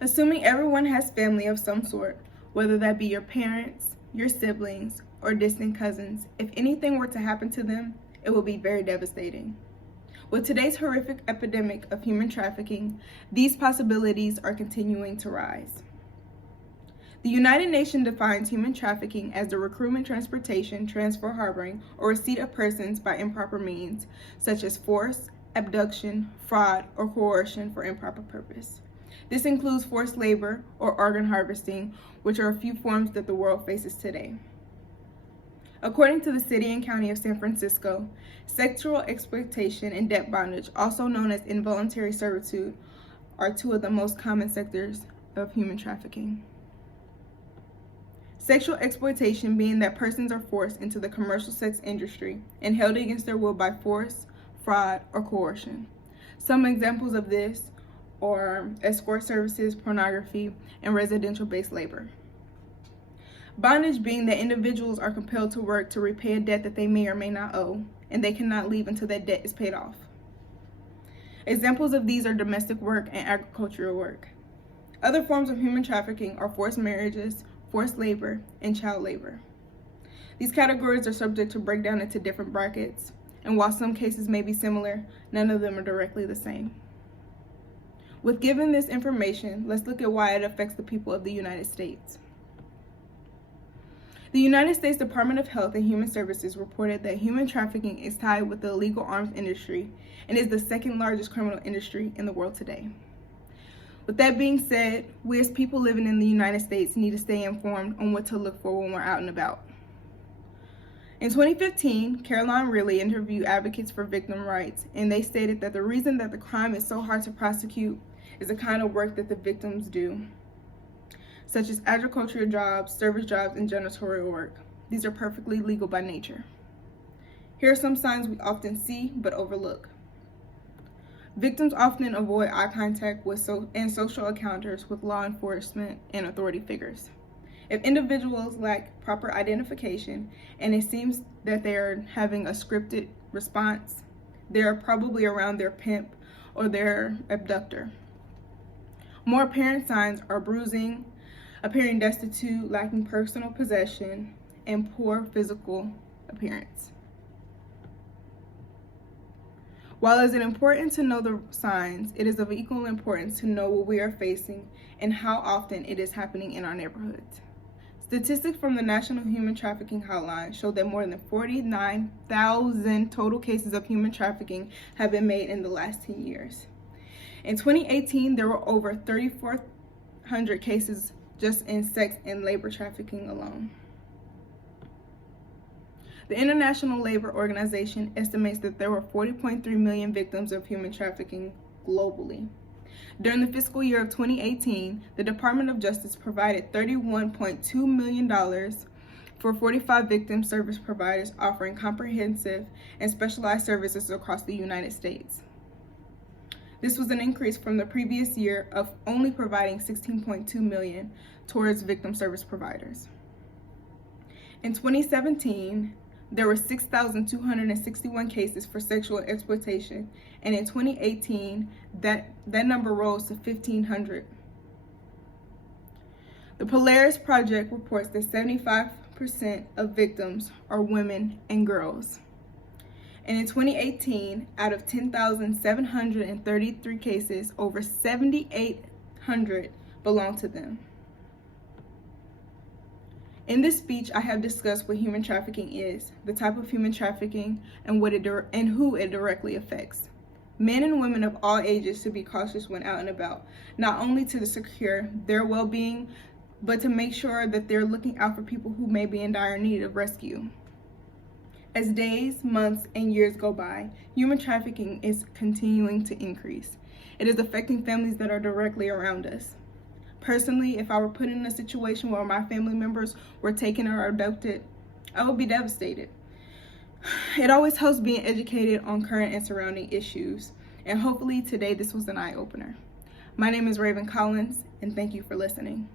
Assuming everyone has family of some sort, whether that be your parents, your siblings, or distant cousins, if anything were to happen to them, it would be very devastating. With today's horrific epidemic of human trafficking, these possibilities are continuing to rise. The United Nations defines human trafficking as the recruitment, transportation, transfer, harboring, or receipt of persons by improper means, such as force, abduction, fraud, or coercion for improper purpose. This includes forced labor or organ harvesting, which are a few forms that the world faces today. According to the City and County of San Francisco, sexual exploitation and debt bondage, also known as involuntary servitude, are two of the most common sectors of human trafficking. Sexual exploitation being that persons are forced into the commercial sex industry and held against their will by force, fraud, or coercion. Some examples of this are escort services, pornography, and residential-based labor. Bondage being that individuals are compelled to work to repay a debt that they may or may not owe, and they cannot leave until that debt is paid off. Examples of these are domestic work and agricultural work. Other forms of human trafficking are forced marriages, forced labor, and child labor. These categories are subject to breakdown into different brackets, and while some cases may be similar, none of them are directly the same. With given this information, let's look at why it affects the people of the United States. The United States Department of Health and Human Services reported that human trafficking is tied with the illegal arms industry and is the second largest criminal industry in the world today. With that being said, we as people living in the United States need to stay informed on what to look for when we're out and about. In 2015, Caroline Riley interviewed advocates for victim rights, and they stated that the reason that the crime is so hard to prosecute is the kind of work that the victims do, such as agricultural jobs, service jobs, and janitorial work. These are perfectly legal by nature. Here are some signs we often see but overlook. Victims often avoid eye contact with social encounters with law enforcement and authority figures. If individuals lack proper identification and it seems that they are having a scripted response, they are probably around their pimp or their abductor. More apparent signs are bruising, appearing destitute, lacking personal possession, and poor physical appearance. While it is important to know the signs, it is of equal importance to know what we are facing and how often it is happening in our neighborhoods. Statistics from the National Human Trafficking Hotline show that more than 49,000 total cases of human trafficking have been made in the last 10 years. In 2018, there were over 3,400 cases just in sex and labor trafficking alone. The International Labor Organization estimates that there were 40.3 million victims of human trafficking globally. During the fiscal year of 2018, the Department of Justice provided $31.2 million for 45 victim service providers offering comprehensive and specialized services across the United States. This was an increase from the previous year of only providing $16.2 million towards victim service providers. In 2017, there were 6,261 cases for sexual exploitation, and in 2018, that number rose to 1,500. The Polaris Project reports that 75% of victims are women and girls. And in 2018, out of 10,733 cases, over 7,800 belong to them. In this speech, I have discussed what human trafficking is, the type of human trafficking, and who it directly affects. Men and women of all ages should be cautious when out and about, not only to secure their well-being, but to make sure that they're looking out for people who may be in dire need of rescue. As days, months, and years go by, human trafficking is continuing to increase. It is affecting families that are directly around us. Personally, if I were put in a situation where my family members were taken or abducted, I would be devastated. It always helps being educated on current and surrounding issues, and hopefully today this was an eye-opener. My name is Ravin Collins, and thank you for listening.